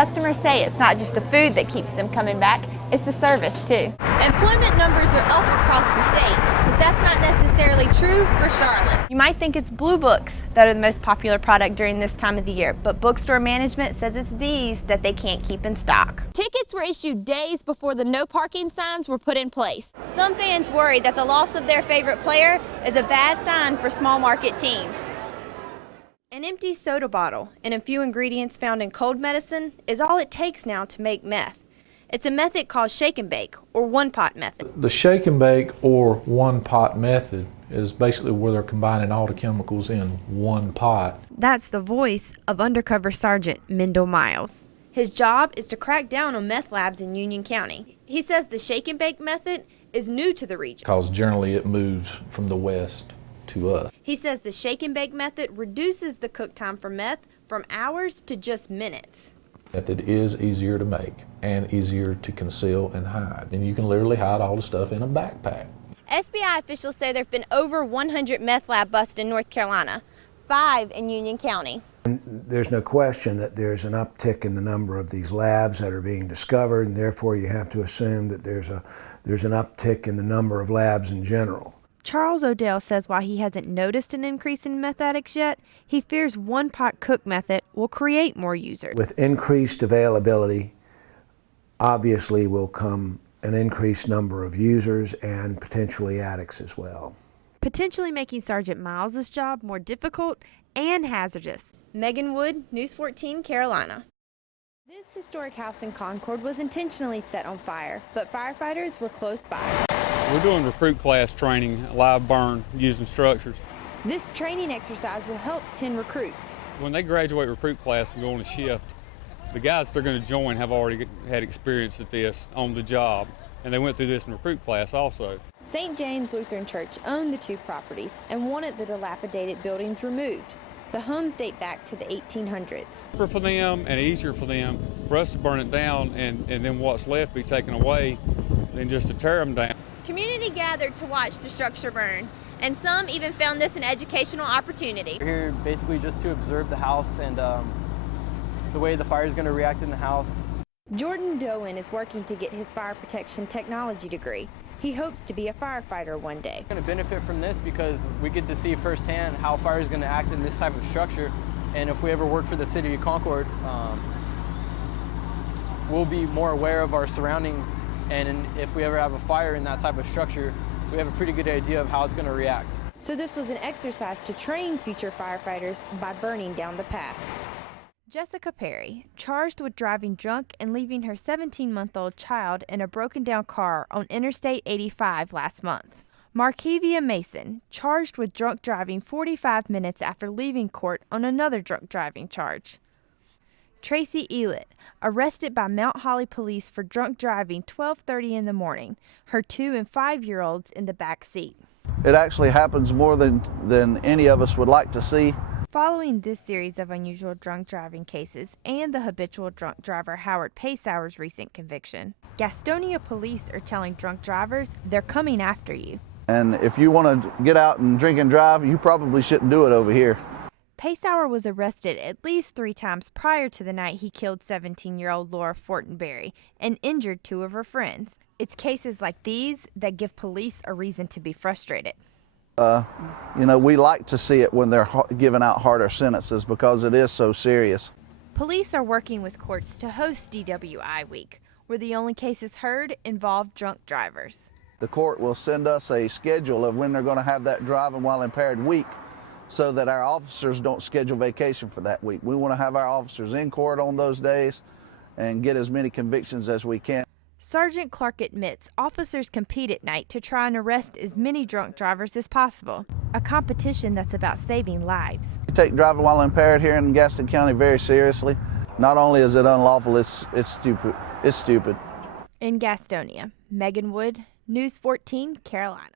Customers say it's not just the food that keeps them coming back, it's the service too. Employment numbers are up across the state, but that's not necessarily true for Charlotte. You might think it's Blue Books that are the most popular product during this time of the year, but bookstore management says it's these that they can't keep in stock. Tickets were issued days before the no parking signs were put in place. Some fans worry that the loss of their favorite player is a bad sign for small market teams. An empty soda bottle and a few ingredients found in cold medicine is all it takes now to make meth. It's a method called shake and bake, or one-pot method. The shake and bake or one-pot method is basically where they're combining all the chemicals in one pot. That's the voice of Undercover Sergeant Mendel Miles. His job is to crack down on meth labs in Union County. He says the shake and bake method is new to the region, Because generally it moves from the west to us. He says the shake and bake method reduces the cook time for meth from hours to just minutes. Method is easier to make and easier to conceal and hide. And you can literally hide all the stuff in a backpack. SBI officials say there have been over 100 meth lab busts in North Carolina, 5 in Union County. There's no question that there's an uptick in the number of these labs that are being discovered, and therefore you have to assume that there's an uptick in the number of labs in general. Charles Odell says while he hasn't noticed an increase in meth addicts yet, he fears one-pot cook method will create more users. With increased availability, obviously will come an increased number of users and potentially addicts as well. Potentially making Sergeant Miles' job more difficult and hazardous. Megan Wood, News 14, Carolina. This historic house in Concord was intentionally set on fire, but firefighters were close by. We're doing recruit class training, live burn, using structures. This training exercise will help 10 recruits. When they graduate recruit class and go on a shift, the guys they're going to join have already had experience at this on the job, and they went through this in recruit class also. St. James Lutheran Church owned the 2 properties and wanted the dilapidated buildings removed. The homes date back to the 1800s. For them and easier for them, for us to burn it down and then what's left be taken away than just to tear them down. Community gathered to watch the structure burn, and some even found this an educational opportunity. We're here basically just to observe the house and the way the fire is going to react in the house. Jordan Doan is working to get his fire protection technology degree. He hopes to be a firefighter one day. We're going to benefit from this because we get to see firsthand how fire is going to act in this type of structure, and if we ever work for the city of Concord, we'll be more aware of our surroundings, and if we ever have a fire in that type of structure, we have a pretty good idea of how it's going to react. So this was an exercise to train future firefighters by burning down the past. Jessica Perry, charged with driving drunk and leaving her 17-month-old child in a broken-down car on Interstate 85 last month. Markevia Mason, charged with drunk driving 45 minutes after leaving court on another drunk driving charge. Tracy Elliott, arrested by Mount Holly police for drunk driving 12:30 in the morning, her 2- and 5-year-olds in the back seat. It actually happens more than any of us would like to see. Following this series of unusual drunk driving cases and the habitual drunk driver Howard Paysauer's recent conviction, Gastonia police are telling drunk drivers they're coming after you. And if you want to get out and drink and drive, you probably shouldn't do it over here. Paysauer was arrested at least 3 times prior to the night he killed 17-year-old Laura Fortenberry and injured 2 of her friends. It's cases like these that give police a reason to be frustrated. We like to see it when they're giving out harder sentences because it is so serious. Police are working with courts to host DWI Week, where the only cases heard involve drunk drivers. The court will send us a schedule of when they're going to have that driving while impaired week so that our officers don't schedule vacation for that week. We want to have our officers in court on those days and get as many convictions as we can. Sergeant Clark admits officers compete at night to try and arrest as many drunk drivers as possible, a competition that's about saving lives. We take driving while impaired here in Gaston County very seriously. Not only is it unlawful, it's stupid. It's stupid. In Gastonia, Megan Wood, News 14, Carolina.